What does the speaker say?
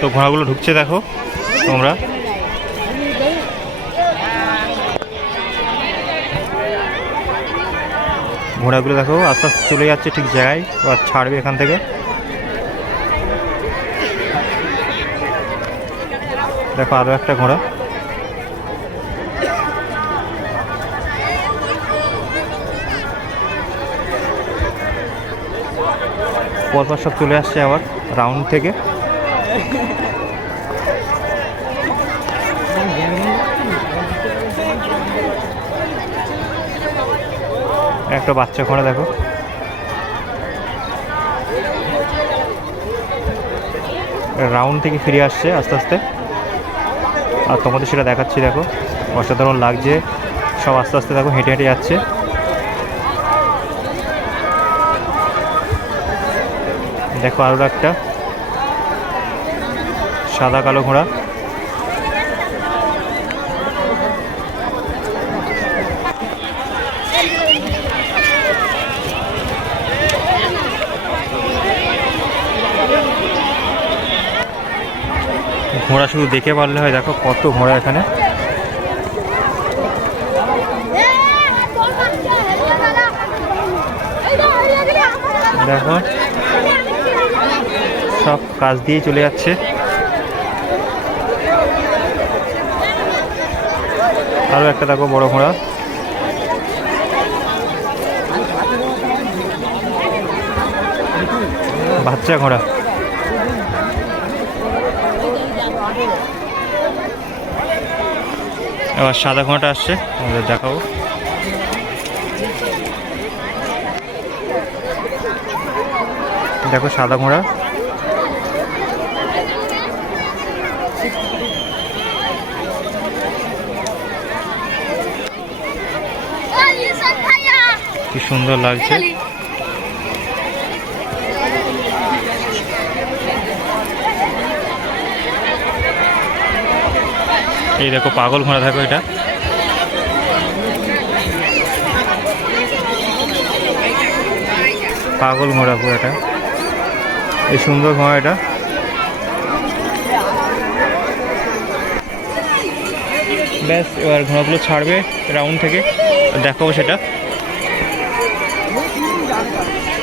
তো ঘোড়াগুলো ঢুকছে, দেখো তোমরা। ঘোড়াগুলো দেখো, আস্তে আস্তে চলে যাচ্ছে ঠিক জায়গায়, এবার ছাড়বে এখান থেকে। দেখো আরও একটা ঘোড়া। পরপর সব চলে আসছে আবার রাউন্ড থেকে। একটা বাচ্চা ঘোড়া দেখো। রাউন্ড থেকে ফিরে আসছে আস্তে আস্তে। আর তোমাদের সেটা দেখাচ্ছি, দেখো। অসাধারণ লাগছে। সব আস্তে আস্তে, দেখো, হেঁটে হেঁটে যাচ্ছে। দেখো আরও একটা। সাদা, কালো ঘোড়া। ঘোড়া শুধু দেখে পারলে হয়, দেখো কত ঘোড়া এখানে। দেখো, সব কাজ দিয়ে চলে যাচ্ছে। আরও একটা দেখো বড় ঘোড়া। বাচ্চা ঘোড়া। এবার সাদা ঘোড়াটা আসছে আমাদের দেখাবো। দেখো সাদা ঘোড়া। কি সুন্দর লাগছে। এই দেখো, পাগল ঘোড়া, দেখো এটা। পাগল ঘোড়া পুরো এটা। এই সুন্দর ঘোড়া এটা। ব্যাস, এবার ঘোড়াগুলো ছাড়বে রাউন্ড থেকে। দেখাবো সেটা। 왜 힘든 게 아니라.